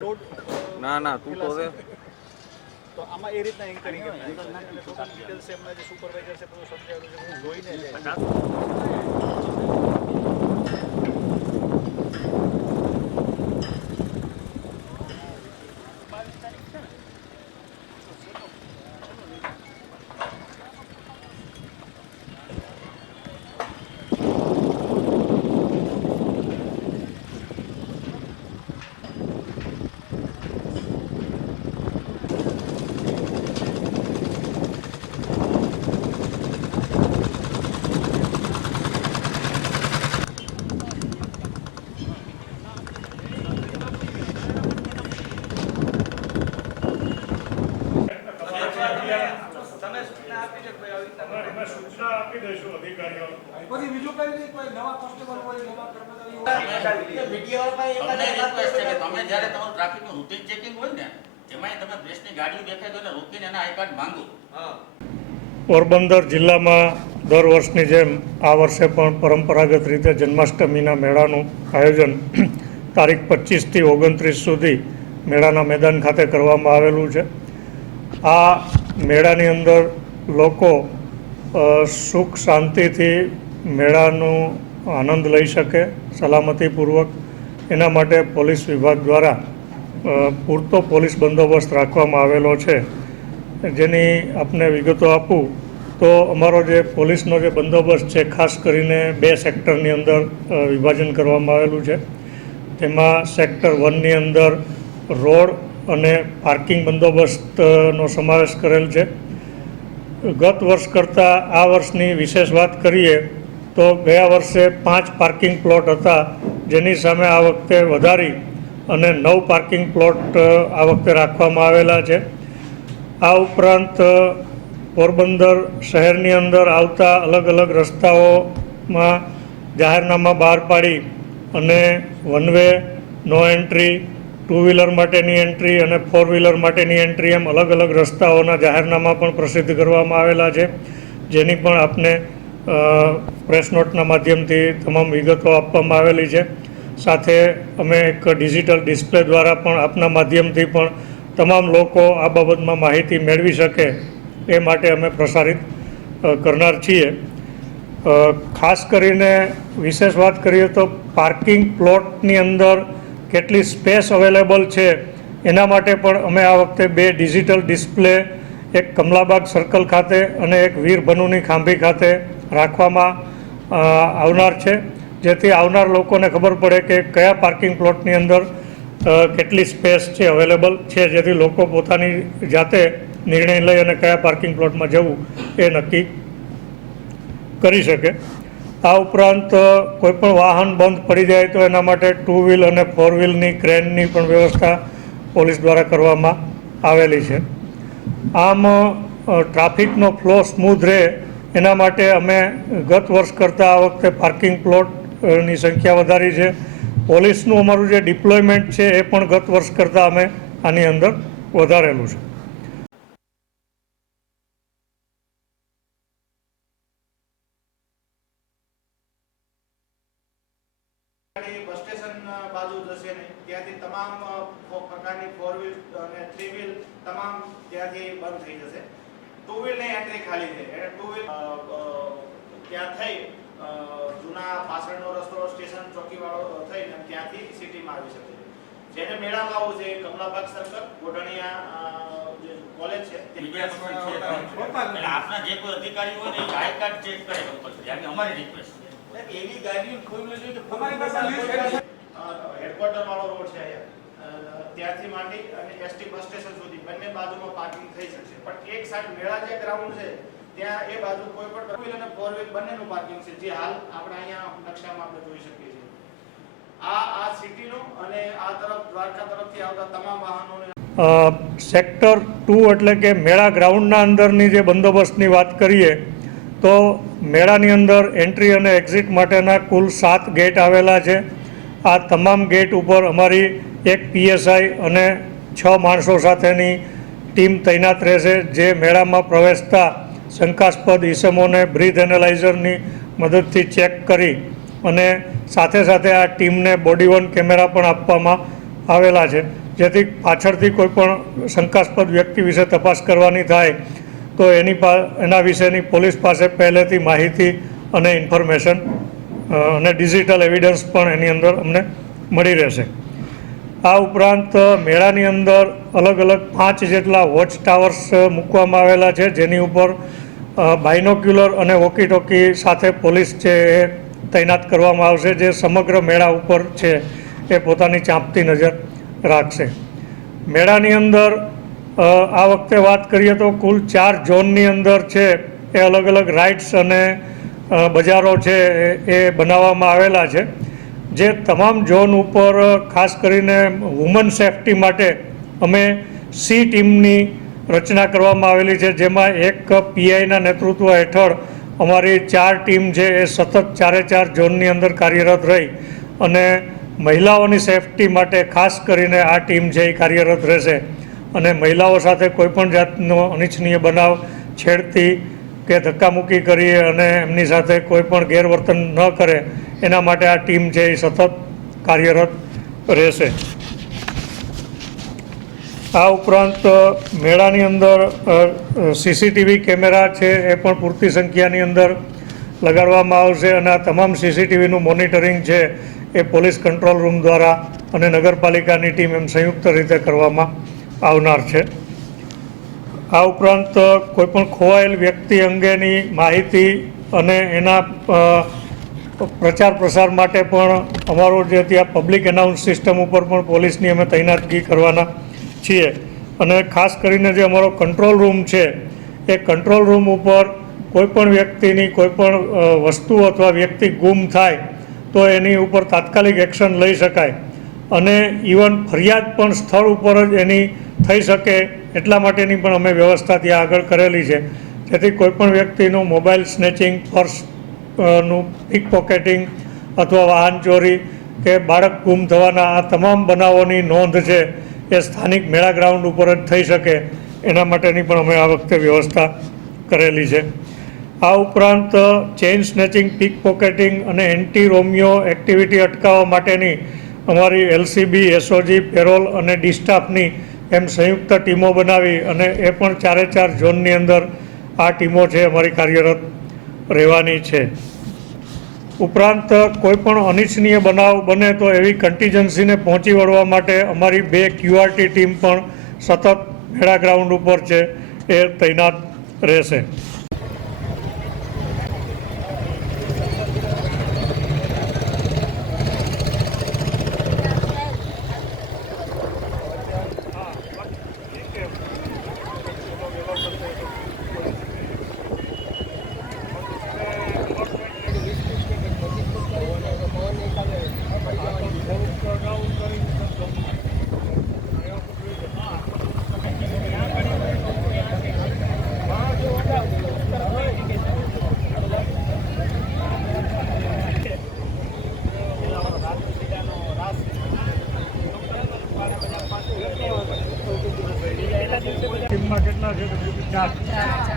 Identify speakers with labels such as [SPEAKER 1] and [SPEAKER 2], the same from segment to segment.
[SPEAKER 1] ના ના, તું રે
[SPEAKER 2] તો આમાં એ રીતના એન્કરિંગ છે. એમના જે સુપરવાઇઝર છે, બધું સમજાવેલું છે હું જોઈને
[SPEAKER 3] બીજું કઈ નહીં કોઈ નવા કોન્સ્ટેબલ હોય નવા કર્મચારી હોય.
[SPEAKER 4] તમને રિક્વેસ્ટ છે કે તમે જ્યારે તમારું ટ્રાફિકનું રૂટીન ચેકિંગ હોય ને એમાં તમે પ્રેસની ગાડીઓ દેખાય તો એને રોકીને એના આઈ કાર્ડ માંગો
[SPEAKER 5] પોરબંદર જિલ્લામાં દર વર્ષની જેમ આ વર્ષે પણ પરંપરાગત રીતે જન્માષ્ટમીના મેળાનું આયોજન તારીખ પચીસથી ઓગણત્રીસ સુધી મેળાના મેદાન ખાતે કરવામાં આવેલું છે. આ મેળાની અંદર લોકો સુખ શાંતિથી મેળાનો આનંદ લઈ શકે, સલામતીપૂર્વક. એના માટે પોલીસ વિભાગ દ્વારા પૂરતો પોલીસ બંદોબસ્ત રાખવામાં આવેલો છે. જેની આપને વિગતો આપું, તો અમારો જે પોલીસનો જે બંદોબસ્ત છે, ખાસ કરીને બે સેક્ટરની અંદર વિભાજન કરવામાં આવેલું છે. તેમાં સેક્ટર વનની અંદર રોડ અને પાર્કિંગ બંદોબસ્તનો સમાવેશ કરેલ છે. ગત વર્ષ કરતાં આ વર્ષની વિશેષ વાત કરીએ તો ગયા વર્ષે પાંચ પાર્કિંગ પ્લોટ હતા, જેની સામે આ વખતે વધારી અને નવ પાર્કિંગ પ્લોટ આ વખતે રાખવામાં આવેલા છે. આ ઉપરાંત પોરબંદર શહેરની અંદર આવતા અલગ અલગ રસ્તાઓમાં જાહેરનામા બહાર પાડી અને one way no entry two wheeler માટેની એન્ટ્રી અને ફોર વ્હીલર માટેની એન્ટ્રી એમ અલગ અલગ રસ્તાઓના જાહેરનામા પણ પ્રસિદ્ધ કરવામાં આવેલા છે. જેની પણ આપને પ્રેસ નોટના માધ્યમથી તમામ વિગતો આપવામાં આવેલી છે. સાથે અમે એક ડિજિટલ ડિસ્પ્લે દ્વારા પણ આપના માધ્યમથી પણ તમામ લોકો આ બાબતમાં માહિતી મેળવી શકે એ માટે અમે પ્રસારિત કરનાર છીએ. ખાસ કરીને વિશેષ વાત કરીએ તો પાર્કિંગ પ્લોટની અંદર કેટલી સ્પેસ અવેલેબલ છે એના માટે પણ અમે આ વખતે બે ડિજિટલ ડિસ્પ્લે, એક કમલાબાગ સર્કલ ખાતે અને એક વીર ભનુની ખાંભી ખાતે રાખવામાં આવનાર છે. જેથી આવનાર લોકોને ખબર પડે કે કયા પાર્કિંગ પ્લોટની અંદર કેટલી સ્પેસ છે અવેલેબલ છે, જેથી લોકો પોતાની જાતે નિર્ણય લઈ અને કયા પાર્કિંગ પ્લોટમાં જવું એ નક્કી કરી શકે. આ ઉપરાંત કોઈપણ કોઈ પણ વાહન બંધ પડી જાય તો એના માટે ટુ વ્હીલ અને ફોર વ્હીલની ક્રેનની પણ વ્યવસ્થા પોલીસ દ્વારા કરવામાં આવેલી છે. આમ ટ્રાફિકનો ફ્લો સ્મૂથ રહે એના માટે અમે ગત વર્ષ કરતાં આ વખતે પાર્કિંગ પ્લોટની સંખ્યા વધારી છે. પોલીસનું અમારું જે ડિપ્લોયમેન્ટ છે એ પણ ગત વર્ષ કરતાં અમે આની અંદર વધારેલું છે.
[SPEAKER 6] તમામ પ્રકારની ફોર વ્હીલ અને થ્રી વ્હીલ તમામ ત્યાંથી બંધ થઈ જશે. ટુ વ્હીલની એન્ટ્રી ખાલી છે એટલે ટુ વ્હીલ ત્યાં થઈ જૂના પાછળનો રસ્તો સ્ટેશન ચોકીવાળો થઈને ત્યાંથી સિટીમાં આવી શકે જેને મેળામાં આવવું છે કમલાબાગ સર્કલ ગોઢણિયા જે કોલેજ છે તે-
[SPEAKER 4] બીજા પણ છે. એટલે આપના જે કોઈ અધિકારી હોય ને આઈ કાર્ડ ચેક કરે કમ્પલસરી અમારી રિક્વેસ્ટ છે.
[SPEAKER 6] એવી ગાડીઓ ખોઈ જોઈએ કે
[SPEAKER 3] તમારી પાસે?
[SPEAKER 6] હેડક્વાર્ટર વાળો રોડ છે અહીંયા. ત્યાંથી માંડી અને એસટી બસ સ્ટેશન સુધી બંને બાજુમાં પાર્કિંગ થઈ શકશે. પણ એક સાઈડ મેળા જે ગ્રાઉન્ડ છે, ત્યાં એ બાજુ કોઈ પણ ટુ અને ફોર વ્હીલ બંનેનું પાર્કિંગ છે, જે હાલ આપણે અહીંયા નકશામાં આપણે જોઈ શકીએ છીએ. આ આ સિટીનું અને આ તરફ દ્વારકા તરફથી આવતા તમામ વાહનોને
[SPEAKER 5] સેક્ટર ટુ એટલે કે મેળા ગ્રાઉન્ડના અંદરની જે બંદોબસ્તની વાત કરીએ, તો મેળાની અંદર એન્ટ્રી અને એક્ઝિટ માટેના કુલ સાત ગેટ આવેલા છે. આ તમામ ગેટ ઉપર અમારી એક પીએસઆઈ અને છ માણસો સાથેની ટીમ તૈનાત રહેશે, જે મેળામાં પ્રવેશતા શંકાસ્પદ ઈસમોને બ્રીથ એનાલાઇઝરની મદદથી ચેક કરી અને સાથે સાથે આ ટીમને બોડી વન કેમેરા પણ આપવામાં આવેલા છે. જેથી પાછળથી કોઈ પણ શંકાસ્પદ વ્યક્તિ વિશે તપાસ કરવાની થાય, તો એની પા, એના વિશેની પોલીસ પાસે પહેલેથી માહિતી અને ઇન્ફોર્મેશન અને ડિજિટલ એવિડન્સ પણ એની અંદર અમને મળી રહેશે. આ ઉપરાંત મેળાની અંદર અલગ અલગ પાંચ જેટલા વોચ ટાવર્સ મૂકવામાં આવેલા છે, જેની ઉપર બાયનોક્યુલર અને વોકી ટોકી સાથે પોલીસ છે એ તૈનાત કરવામાં આવશે, જે સમગ્ર મેળા ઉપર છે, એ પોતાની ચાંપતી નજર રાખશે. મેળાની અંદર આ વખતે વાત કરીએ તો કુલ ચાર ઝોનની અંદર છે, એ અલગ અલગ રાઇડ્સ અને બજારો છે એ બનાવવામાં આવેલા છે. જે તમામ ઝોન ઉપર, ખાસ કરીને વુમન સેફટી માટે અમે સી ટીમની રચના કરવામાં આવેલી છે, જેમાં એક પીઆઈના નેતૃત્વ હેઠળ અમારી ચાર ટીમ છે, એ સતત ચારે ચાર ઝોનની અંદર કાર્યરત રહી અને મહિલાઓની સેફટી માટે ખાસ કરીને આ ટીમ છે, એ કાર્યરત રહેશે. અને મહિલાઓ સાથે કોઈપણ જાતનો અનિચ્છનીય બનાવ, છેડતી કે ધક્કામુક્કી કરી અને એમની સાથે કોઈ પણ ગેરવર્તન ન કરે એના માટે આ ટીમ છે એ સતત કાર્યરત રહેશે. આ ઉપરાંત મેળાની અંદર સીસીટીવી કેમેરા છે એ પણ પૂરતી સંખ્યાની અંદર લગાડવામાં આવશે અને આ તમામ સીસીટીવીનું મોનિટરિંગ છે એ પોલીસ કંટ્રોલ રૂમ દ્વારા અને નગરપાલિકાની ટીમ એમ સંયુક્ત રીતે કરવામાં આવનાર છે. આ ઉપરાંત કોઈપણ ખોવાયેલ વ્યક્તિ અંગેની માહિતી અને એના પ્રચાર પ્રસાર માટે પણ અમારો જે ત્યાં પબ્લિક એનાઉન્સ સિસ્ટમ ઉપર પણ પોલીસની અમે તૈનાતગી કરવાના છીએ. અને ખાસ કરીને જે અમારો કંટ્રોલ રૂમ છે, એ કંટ્રોલ રૂમ ઉપર કોઈપણ વ્યક્તિની કોઈપણ વસ્તુ અથવા વ્યક્તિ ગુમ થાય, તો એની ઉપર તાત્કાલિક એક્શન લઈ શકાય. અને ઇવન ફરિયાદ પણ સ્થળ ઉપર જ એની થઈ શકે એટલા માટેની પણ અમે વ્યવસ્થા ત્યાં આગળ કરેલી છે. જેથી કોઈપણ વ્યક્તિનું મોબાઈલ સ્નેચિંગ પર્સ નું પિક પોકેટિંગ અથવા વાહન ચોરી કે બાળક ગુમ થવાના આ તમામ બનાવોની નોંધ છે એ સ્થાનિક મેળા ગ્રાઉન્ડ ઉપર જ થઈ શકે. એના માટેની પણ અમે આ વખતે વ્યવસ્થા કરેલી છે. આ ઉપરાંત ચેઇન સ્નેચિંગ પિક પોકેટિંગ અને એન્ટી રોમિયો એક્ટિવિટી અટકાવવા માટેની અમારી એલસીબી, એસઓજી, પેરોલ અને ડિસ્ટાફની એમ સંયુક્ત ટીમો બનાવી અને એ પણ ચારે ચાર ઝોનની અંદર આ ટીમો છે અમારી કાર્યરત. રહેવાની છે. ઉપરાંત કોઈપણ અનિચ્છનીય બનાવ બને તો એવી કન્ટીજન્સીને પહોંચી વળવા માટે અમારી બે ક્યુઆરટી ટીમ પણ સતત મેળા ગ્રાઉન્ડ ઉપર છે, એ તૈનાત રહેશે. ટીમમાં કેટલા છે? ચાર.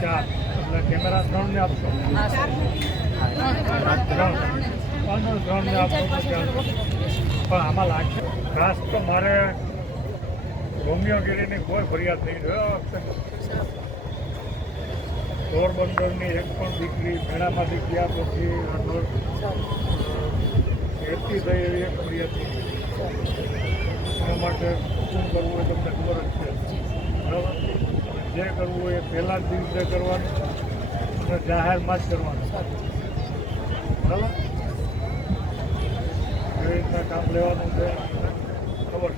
[SPEAKER 5] ચાર. એટલે કેમેરા ત્રણ ને આપશો ત્રણ. ત્રણ ત્રણ ને આપશો પણ આમાં લાગશે ખાસ તો મારે રોમિયોગીરીની કોઈ ફરિયાદ નહીં. જોયો પોરબંદરની એક પણ દીકરી મેળામાંથી ગયા પછી એટલી થઈ એવી એક ફરિયાદ. એના માટે શું કરવું એ તમને ખબર જ છે. બરાબર? જે કરવું હોય એ પહેલા જ દિવસે કરવાનું અને જાહેરમાં જ કરવાનું. બરાબર? એવી રીતના કામ લેવાનું છે, ખબર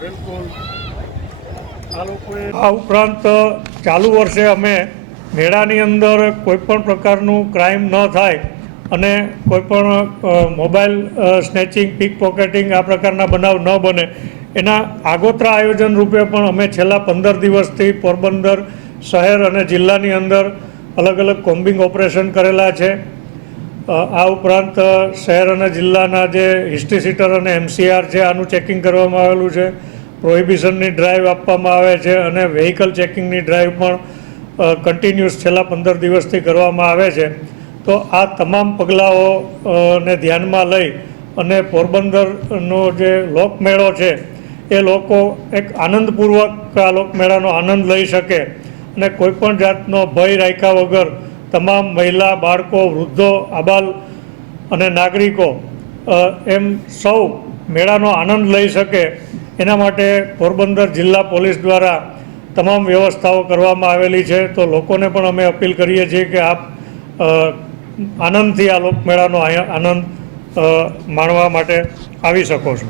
[SPEAKER 5] બિલકુલ. આ લોકોએ આ ઉપરાંત ચાલુ વર્ષે અમે મેળાની અંદર કોઈ પણ પ્રકારનું ક્રાઇમ ન થાય અને કોઈ પણ મોબાઈલ સ્નેચિંગ પિક પોકેટિંગ આ પ્રકારના બનાવ ન બને. એના આગોતરા આયોજન રૂપે પણ અમે છેલ્લા પંદર દિવસથી પોરબંદર શહેર અને જિલ્લાની અંદર અલગ અલગ કોમ્બિંગ ઓપરેશન કરેલા છે. આ ઉપરાંત શહેર અને જિલ્લાના જે હિસ્ટ્રી સીટર અને એમસીઆર છે, આનું ચેકિંગ કરવામાં આવેલું છે. પ્રોહિબિશનની ડ્રાઈવ આપવામાં આવે છે અને વેહિકલ ચેકિંગની ડ્રાઈવ પણ કન્ટિન્યુઅસ છેલ્લા પંદર દિવસથી કરવામાં આવે છે. તો આ તમામ પગલાઓને ધ્યાનમાં લઈ અને પોરબંદરનો જે લોકમેળો છે એ લોકો એક આનંદપૂર્વક આ લોકમેળાનો આનંદ લઈ શકે. અને કોઈપણ જાતનો ભય રાખ્યા વગર તમામ મહિલા, બાળકો, વૃદ્ધો, આબાલ અને નાગરિકો એમ સૌ મેળાનો આનંદ લઈ શકે. એના માટે પોરબંદર જિલ્લા પોલીસ દ્વારા તમામ વ્યવસ્થાઓ કરવામાં આવેલી છે. તો લોકોને પણ અમે અપીલ કરીએ છીએ કે આપ આનંદથી આ લોકમેળાનો આનંદ માણવા માટે આવી શકો છો.